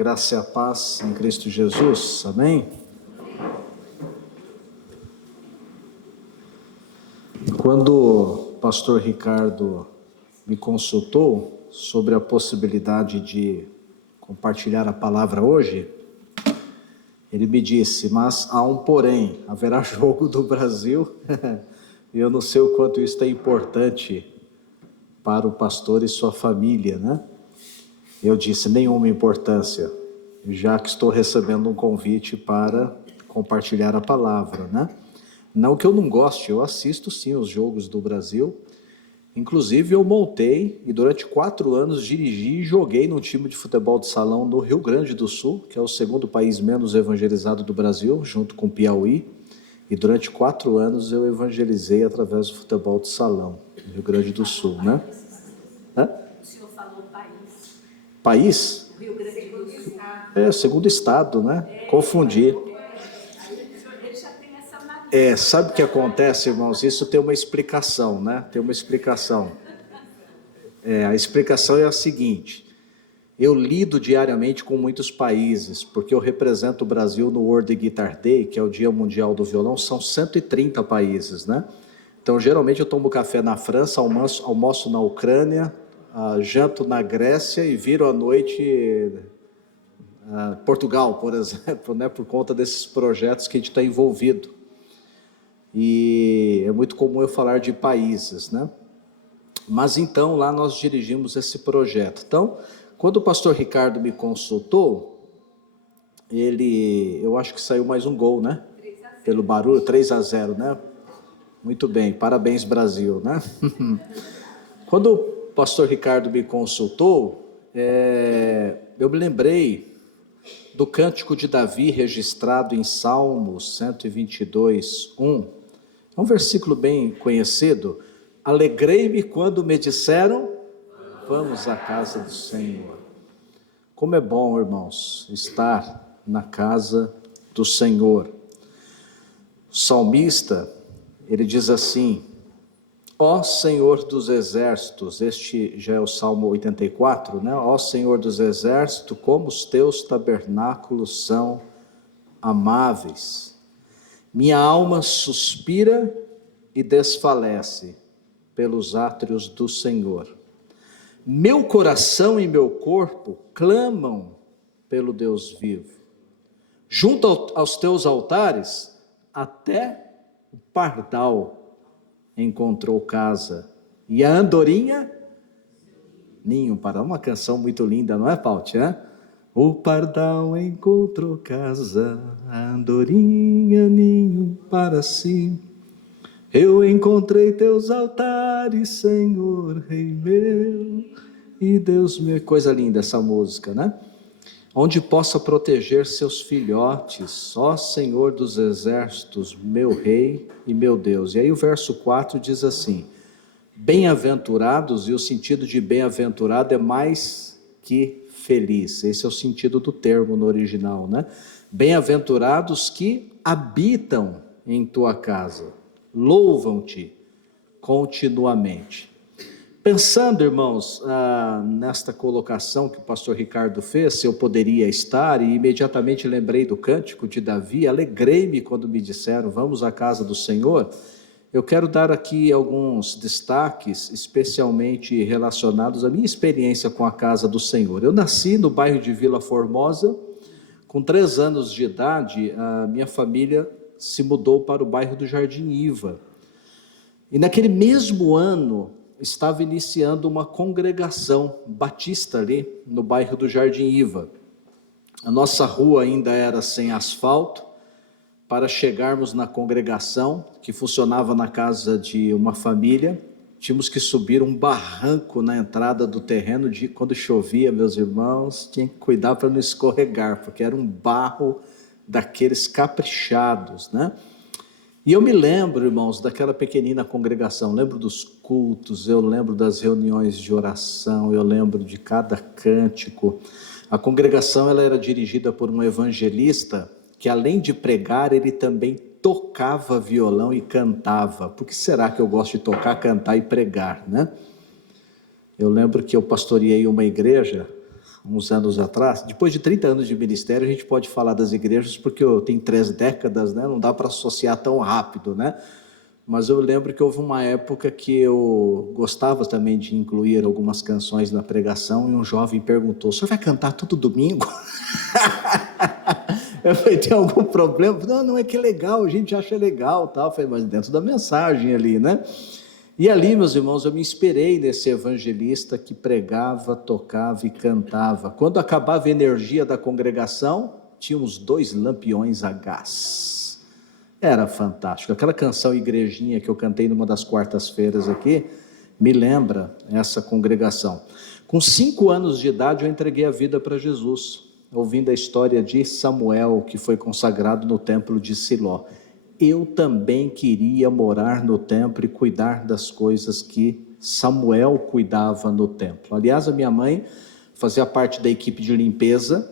Graça e a paz em Cristo Jesus, amém? Quando o pastor Ricardo me consultou sobre a possibilidade de compartilhar a palavra hoje, ele me disse, mas há um porém, haverá jogo do Brasil, e eu não sei o quanto isso é importante para o pastor e sua família, né? Eu disse, nenhuma importância, já que estou recebendo um convite para compartilhar a palavra, né? Não que eu não goste, eu assisto sim os jogos do Brasil, inclusive eu montei e durante 4 anos dirigi e joguei num time de futebol de salão no Rio Grande do Sul, que é o segundo país menos evangelizado do Brasil, junto com o Piauí, e durante 4 anos eu evangelizei através do futebol de salão, no Rio Grande do Sul, né? Hã? O senhor falou país. País? Rio Grande do Sul. É, o segundo estado, né? Confundi. Ele já tem essa mania. Sabe o que acontece, irmãos? Isso tem uma explicação, né? Tem uma explicação. A explicação é a seguinte: eu lido diariamente com muitos países, porque eu represento o Brasil no World Guitar Day, que é o Dia Mundial do Violão, são 130 países, né? Então, geralmente eu tomo café na França, almoço na Ucrânia, janto na Grécia e viro à noite Portugal, por exemplo, né? Por conta desses projetos que a gente está envolvido. E é muito comum eu falar de países, né? Mas então lá nós dirigimos esse projeto. Então, quando o pastor Ricardo me consultou, eu acho que saiu mais um gol, né? Pelo barulho, 3-0, né? Muito bem, parabéns Brasil, né? Quando o pastor Ricardo me consultou, eu me lembrei do Cântico de Davi registrado em Salmos 122, 1. É um versículo bem conhecido. Alegrei-me quando me disseram, vamos à casa do Senhor. Como é bom, irmãos, estar na casa do Senhor. O salmista, ele diz assim, ó Senhor dos exércitos, este já é o Salmo 84, né? Ó Senhor dos exércitos, como os teus tabernáculos são amáveis. Minha alma suspira e desfalece pelos átrios do Senhor. Meu coração e meu corpo clamam pelo Deus vivo. Junto aos teus altares, até o pardal encontrou casa, e a andorinha, ninho para uma canção muito linda, não é, Paute, né? O pardal encontrou casa, a andorinha ninho para si. Eu encontrei teus altares, Senhor, Rei meu e Deus meu. Coisa linda essa música, né? Onde possa proteger seus filhotes, ó Senhor dos exércitos, meu Rei e meu Deus. E aí o verso 4 diz assim, bem-aventurados, e o sentido de bem-aventurado é mais que feliz. Esse é o sentido do termo no original, né? Bem-aventurados que habitam em tua casa, louvam-te continuamente. Pensando, irmãos, nesta colocação que o pastor Ricardo fez, se eu poderia estar, e imediatamente lembrei do cântico de Davi, alegrei-me quando me disseram, vamos à casa do Senhor. Eu quero dar aqui alguns destaques, especialmente relacionados à minha experiência com a casa do Senhor. Eu nasci no bairro de Vila Formosa, com 3 anos de idade, a minha família se mudou para o bairro do Jardim Iva. E naquele mesmo ano, estava iniciando uma congregação batista ali no bairro do Jardim Iva. A nossa rua ainda era sem asfalto. Para chegarmos na congregação, que funcionava na casa de uma família, tínhamos que subir um barranco na entrada do terreno. Quando chovia, meus irmãos, tinha que cuidar para não escorregar, porque era um barro daqueles caprichados, né? E eu me lembro, irmãos, daquela pequenina congregação, lembro dos cultos, eu lembro das reuniões de oração, eu lembro de cada cântico. A congregação ela era dirigida por um evangelista que, além de pregar, ele também tocava violão e cantava. Por que será que eu gosto de tocar, cantar e pregar, né? Eu lembro que eu pastoreei uma igreja uns anos atrás, depois de 30 anos de ministério, a gente pode falar das igrejas, porque eu tenho 3 décadas, né? Não dá para associar tão rápido, né? Mas eu lembro que houve uma época que eu gostava também de incluir algumas canções na pregação, e um jovem perguntou: o senhor vai cantar todo domingo? Eu falei: tem algum problema? Não, não, é que é legal, a gente acha legal, tal. Eu falei: mas dentro da mensagem ali, né? E ali, meus irmãos, eu me inspirei nesse evangelista que pregava, tocava e cantava. Quando acabava a energia da congregação, tinha uns 2 lampiões a gás. Era fantástico. Aquela canção Igrejinha que eu cantei numa das quartas-feiras aqui, me lembra essa congregação. Com 5 anos de idade, eu entreguei a vida para Jesus, ouvindo a história de Samuel, que foi consagrado no templo de Siló. Eu também queria morar no templo e cuidar das coisas que Samuel cuidava no templo. Aliás, a minha mãe fazia parte da equipe de limpeza,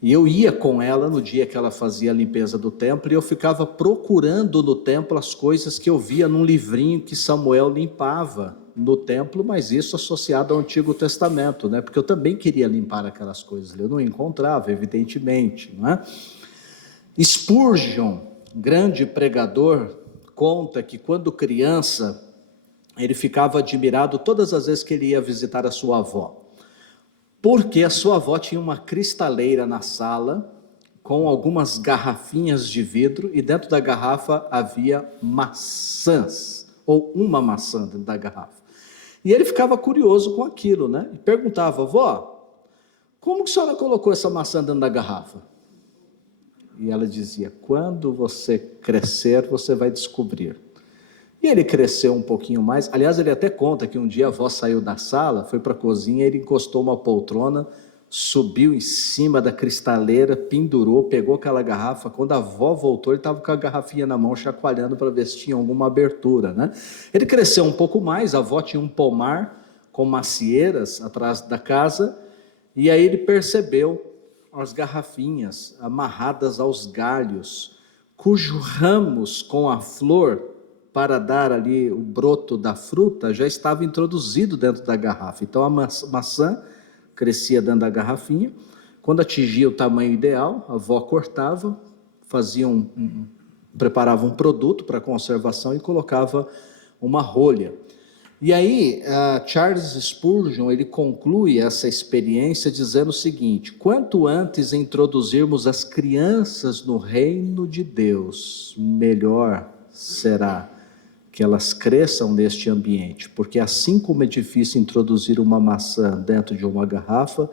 e eu ia com ela no dia que ela fazia a limpeza do templo, e eu ficava procurando no templo as coisas que eu via num livrinho que Samuel limpava no templo, mas isso associado ao Antigo Testamento, né? Porque eu também queria limpar aquelas coisas, eu não encontrava, evidentemente, não é? Spurgeon, grande pregador, conta que quando criança, ele ficava admirado todas as vezes que ele ia visitar a sua avó, porque a sua avó tinha uma cristaleira na sala, com algumas garrafinhas de vidro, e dentro da garrafa havia maçãs, ou uma maçã dentro da garrafa. E ele ficava curioso com aquilo, né? E perguntava: vó, como que a senhora colocou essa maçã dentro da garrafa? E ela dizia: quando você crescer, você vai descobrir. E ele cresceu um pouquinho mais. Aliás, ele até conta que um dia a avó saiu da sala, foi para a cozinha, ele encostou uma poltrona, subiu em cima da cristaleira, pendurou, pegou aquela garrafa. Quando a avó voltou, ele estava com a garrafinha na mão, chacoalhando para ver se tinha alguma abertura, né? Ele cresceu um pouco mais, a avó tinha um pomar com macieiras atrás da casa, e aí ele percebeu as garrafinhas amarradas aos galhos, cujos ramos com a flor, para dar ali o broto da fruta, já estava introduzido dentro da garrafa. Então a maçã crescia dentro da garrafinha, quando atingia o tamanho ideal, a avó cortava, preparava um produto para conservação e colocava uma rolha. E aí, Charles Spurgeon, ele conclui essa experiência dizendo o seguinte: quanto antes introduzirmos as crianças no reino de Deus, melhor será que elas cresçam neste ambiente, porque assim como é difícil introduzir uma maçã dentro de uma garrafa,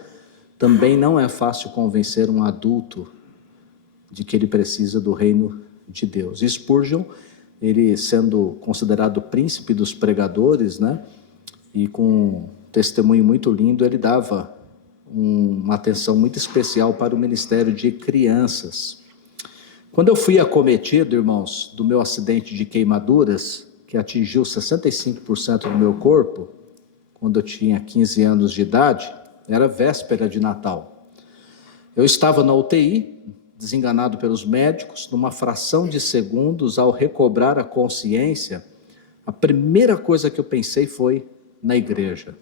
também não é fácil convencer um adulto de que ele precisa do reino de Deus. E Spurgeon, ele sendo considerado o príncipe dos pregadores, né, e com um testemunho muito lindo, ele dava uma atenção muito especial para o ministério de crianças. Quando eu fui acometido, irmãos, do meu acidente de queimaduras, que atingiu 65% do meu corpo, quando eu tinha 15 anos de idade, era véspera de Natal. Eu estava na UTI, desenganado pelos médicos, numa fração de segundos, ao recobrar a consciência, a primeira coisa que eu pensei foi na igreja.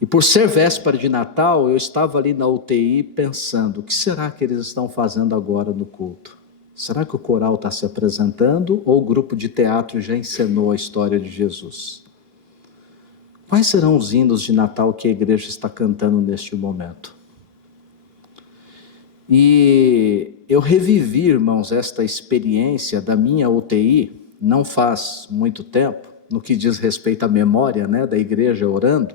E por ser véspera de Natal, eu estava ali na UTI pensando: o que será que eles estão fazendo agora no culto? Será que o coral está se apresentando ou o grupo de teatro já encenou a história de Jesus? Quais serão os hinos de Natal que a igreja está cantando neste momento? E eu revivi, irmãos, esta experiência da minha UTI, não faz muito tempo, no que diz respeito à memória, né, da igreja orando,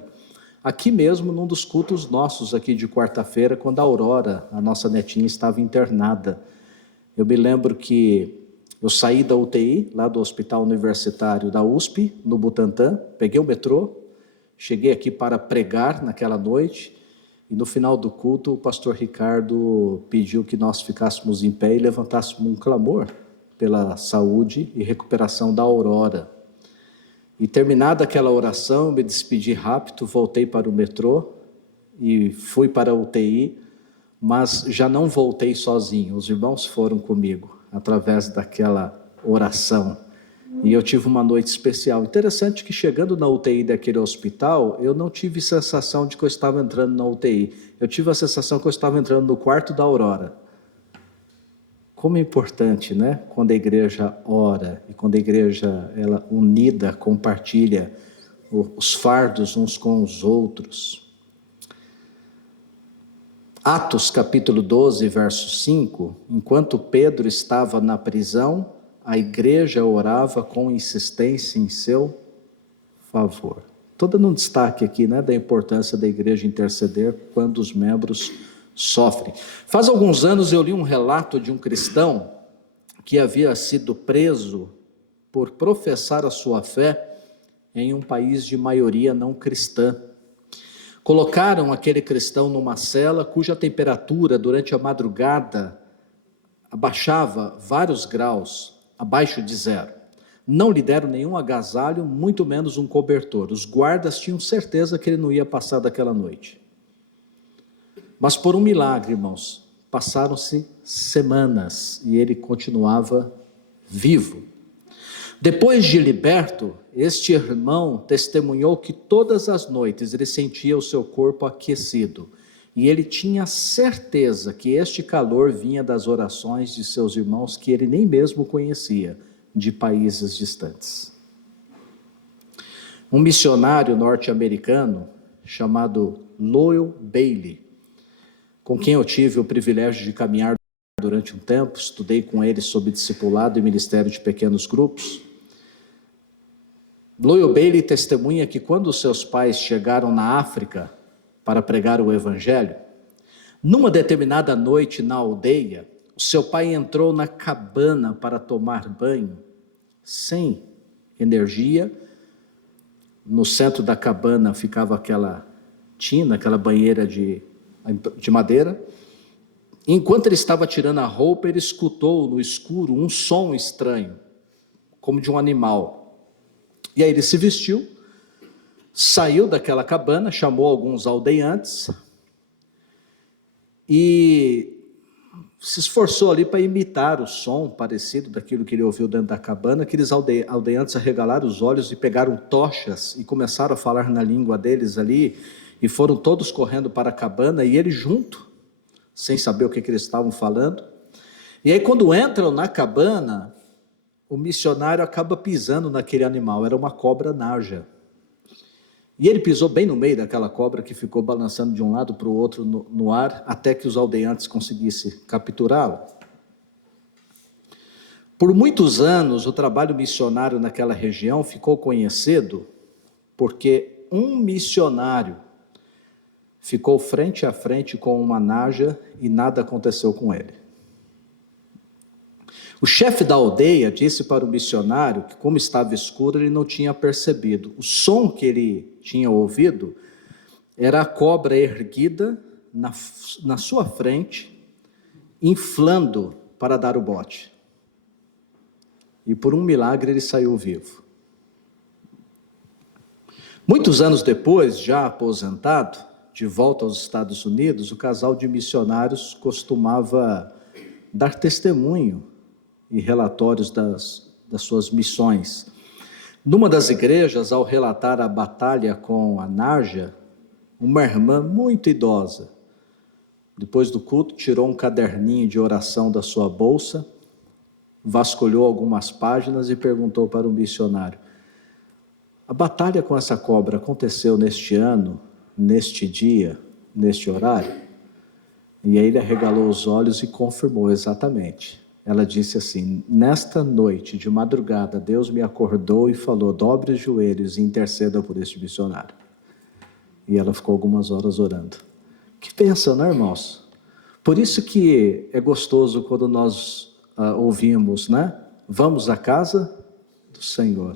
aqui mesmo num dos cultos nossos aqui de quarta-feira, quando a Aurora, a nossa netinha, estava internada. Eu me lembro que eu saí da UTI, lá do Hospital Universitário da USP, no Butantã, peguei o metrô, cheguei aqui para pregar naquela noite, e no final do culto o pastor Ricardo pediu que nós ficássemos em pé e levantássemos um clamor pela saúde e recuperação da Aurora. E terminada aquela oração, eu me despedi rápido, voltei para o metrô e fui para a UTI, mas já não voltei sozinho, os irmãos foram comigo, através daquela oração. E eu tive uma noite especial. Interessante que chegando na UTI daquele hospital, eu não tive sensação de que eu estava entrando na UTI. Eu tive a sensação que eu estava entrando no quarto da Aurora. Como é importante, né? Quando a igreja ora e quando a igreja ela unida compartilha os fardos uns com os outros. Atos capítulo 12, verso 5, enquanto Pedro estava na prisão, a igreja orava com insistência em seu favor. Estou dando um destaque aqui, né, da importância da igreja interceder quando os membros sofrem. Faz alguns anos eu li um relato de um cristão que havia sido preso por professar a sua fé em um país de maioria não cristã. Colocaram aquele cristão numa cela cuja temperatura durante a madrugada abaixava vários graus, abaixo de zero. Não lhe deram nenhum agasalho, muito menos um cobertor. Os guardas tinham certeza que ele não ia passar daquela noite. Mas por um milagre, irmãos, passaram-se semanas e ele continuava vivo. Depois de liberto, este irmão testemunhou que todas as noites ele sentia o seu corpo aquecido, e ele tinha certeza que este calor vinha das orações de seus irmãos que ele nem mesmo conhecia, de países distantes. Um missionário norte-americano chamado Loyal Bailey, com quem eu tive o privilégio de caminhar durante um tempo, estudei com ele sobre discipulado e ministério de pequenos grupos. Loyal Bailey testemunha que quando seus pais chegaram na África para pregar o evangelho, numa determinada noite na aldeia, o seu pai entrou na cabana para tomar banho, sem energia. No centro da cabana ficava aquela tina, aquela banheira de madeira. Enquanto ele estava tirando a roupa, ele escutou no escuro um som estranho, como de um animal. E aí ele se vestiu, saiu daquela cabana, chamou alguns aldeantes e se esforçou ali para imitar o som parecido daquilo que ele ouviu dentro da cabana. Aqueles aldeantes arregalaram os olhos e pegaram tochas e começaram a falar na língua deles ali, e foram todos correndo para a cabana, e ele junto, sem saber o que eles estavam falando. E aí quando entram na cabana, o missionário acaba pisando naquele animal, era uma cobra naja. E ele pisou bem no meio daquela cobra que ficou balançando de um lado para o outro no ar, até que os aldeantes conseguissem capturá-lo. Por muitos anos, o trabalho missionário naquela região ficou conhecido porque um missionário ficou frente a frente com uma naja e nada aconteceu com ele. O chefe da aldeia disse para o missionário que, como estava escuro, ele não tinha percebido. O som que ele tinha ouvido era a cobra erguida na sua frente, inflando para dar o bote. E por um milagre ele saiu vivo. Muitos anos depois, já aposentado, de volta aos Estados Unidos, o casal de missionários costumava dar testemunho e relatórios das suas missões. Numa das igrejas, ao relatar a batalha com a naja, uma irmã muito idosa, depois do culto, tirou um caderninho de oração da sua bolsa, vasculhou algumas páginas e perguntou para o missionário: a batalha com essa cobra aconteceu neste ano, neste dia, neste horário? E aí ele arregalou os olhos e confirmou exatamente. Ela disse assim: nesta noite de madrugada, Deus me acordou e falou: dobre os joelhos e interceda por este missionário. E ela ficou algumas horas orando. Que bênção, né, irmãos? Por isso que é gostoso quando nós ouvimos, né? Vamos à casa do Senhor,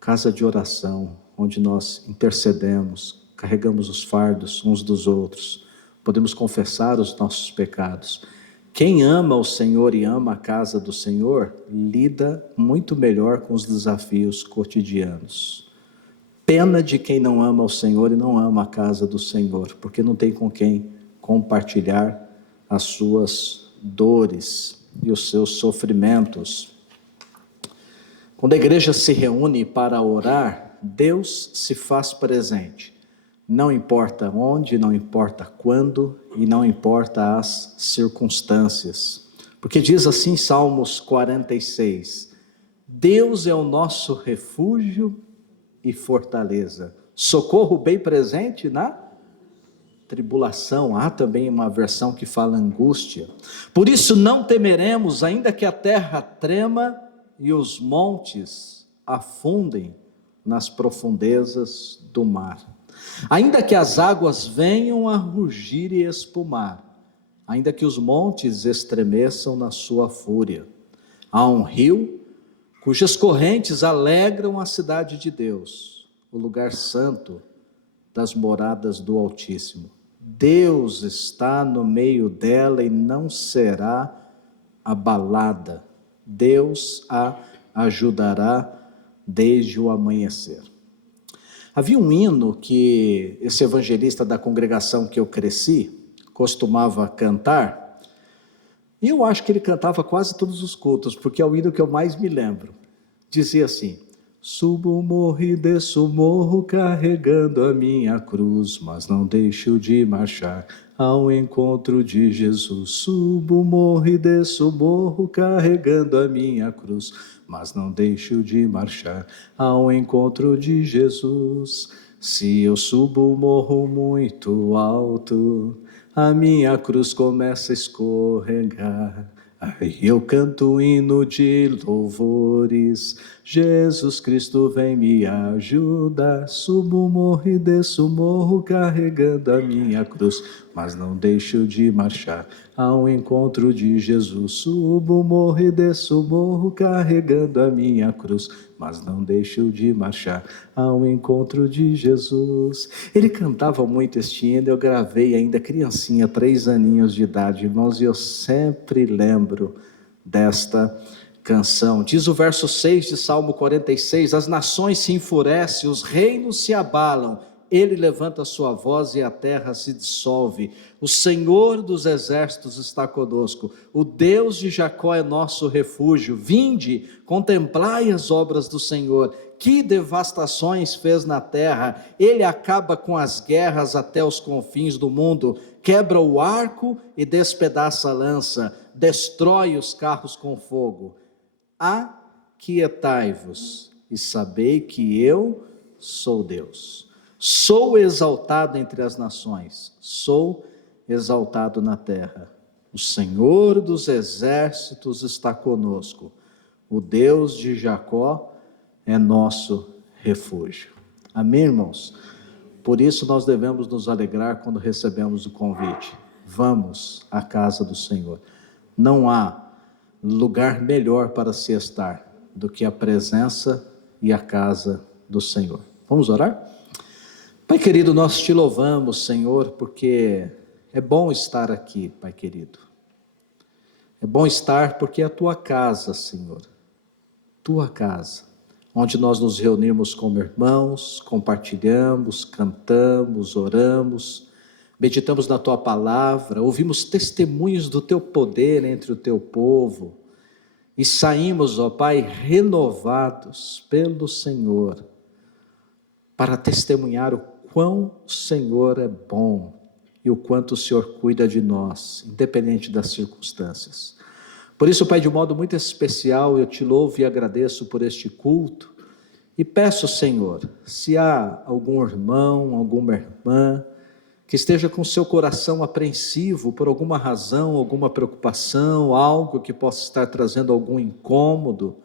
casa de oração, onde nós intercedemos, carregamos os fardos uns dos outros, podemos confessar os nossos pecados. Quem ama o Senhor e ama a casa do Senhor, lida muito melhor com os desafios cotidianos. Pena de quem não ama o Senhor e não ama a casa do Senhor, porque não tem com quem compartilhar as suas dores e os seus sofrimentos. Quando a igreja se reúne para orar, Deus se faz presente. Não importa onde, não importa quando e não importa as circunstâncias. Porque diz assim Salmos 46, Deus é o nosso refúgio e fortaleza, socorro bem presente na tribulação. Há também uma versão que fala angústia. Por isso não temeremos, ainda que a terra trema e os montes afundem nas profundezas do mar. Ainda que as águas venham a rugir e espumar, ainda que os montes estremeçam na sua fúria. Há um rio cujas correntes alegram a cidade de Deus, o lugar santo das moradas do Altíssimo. Deus está no meio dela e não será abalada. Deus a ajudará desde o amanhecer. Havia um hino que esse evangelista da congregação que eu cresci costumava cantar, e eu acho que ele cantava quase todos os cultos, porque é o hino que eu mais me lembro. Dizia assim: subo o morro e desço o morro carregando a minha cruz, mas não deixo de marchar ao encontro de Jesus. Subo o morro e desço o morro carregando a minha cruz, mas não deixo de marchar ao encontro de Jesus. Se eu subo o morro muito alto, a minha cruz começa a escorregar. Aí eu canto hino de louvores, Jesus Cristo vem me ajudar. Subo o morro e desço o morro carregando a minha cruz, mas não deixo de marchar ao encontro de Jesus. Subo o morro e desço o morro carregando a minha cruz, mas não deixo de marchar ao encontro de Jesus. Ele cantava muito este hino, eu gravei ainda criancinha, 3 aninhos de idade, irmãos, e eu sempre lembro desta canção. Diz o verso 6 de Salmo 46, as nações se enfurecem, os reinos se abalam, ele levanta a sua voz e a terra se dissolve. O Senhor dos exércitos está conosco, o Deus de Jacó é nosso refúgio. Vinde, contemplai as obras do Senhor, que devastações fez na terra. Ele acaba com as guerras até os confins do mundo, quebra o arco e despedaça a lança, destrói os carros com fogo. Aquietai-vos e sabei que eu sou Deus. Sou exaltado entre as nações, sou exaltado na terra. O Senhor dos exércitos está conosco, o Deus de Jacó é nosso refúgio. Amém, irmãos? Por isso nós devemos nos alegrar quando recebemos o convite. Vamos à casa do Senhor. Não há lugar melhor para se estar do que a presença e a casa do Senhor. Vamos orar? Pai querido, nós te louvamos, Senhor, porque é bom estar aqui, Pai querido. É bom estar porque é a tua casa, Senhor. Tua casa, onde nós nos reunimos como irmãos, compartilhamos, cantamos, oramos, meditamos na tua palavra, ouvimos testemunhos do teu poder entre o teu povo e saímos, ó Pai, renovados pelo Senhor para testemunhar o quão o Senhor é bom e o quanto o Senhor cuida de nós, independente das circunstâncias. Por isso, Pai, de um modo muito especial, eu te louvo e agradeço por este culto e peço, Senhor, se há algum irmão, alguma irmã que esteja com seu coração apreensivo por alguma razão, alguma preocupação, algo que possa estar trazendo algum incômodo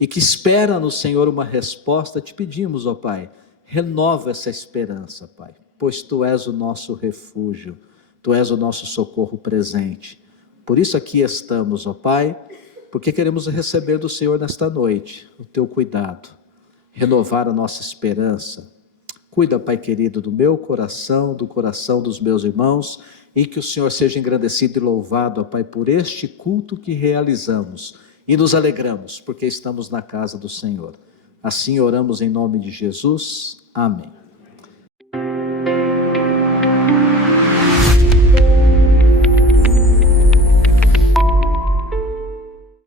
e que espera no Senhor uma resposta, te pedimos, ó Pai, renova essa esperança, Pai, pois Tu és o nosso refúgio, Tu és o nosso socorro presente. Por isso aqui estamos, ó Pai, porque queremos receber do Senhor nesta noite o Teu cuidado, renovar a nossa esperança. Cuida, Pai querido, do meu coração, do coração dos meus irmãos, e que o Senhor seja engrandecido e louvado, ó Pai, por este culto que realizamos, e nos alegramos, porque estamos na casa do Senhor. Assim oramos em nome de Jesus. Amém.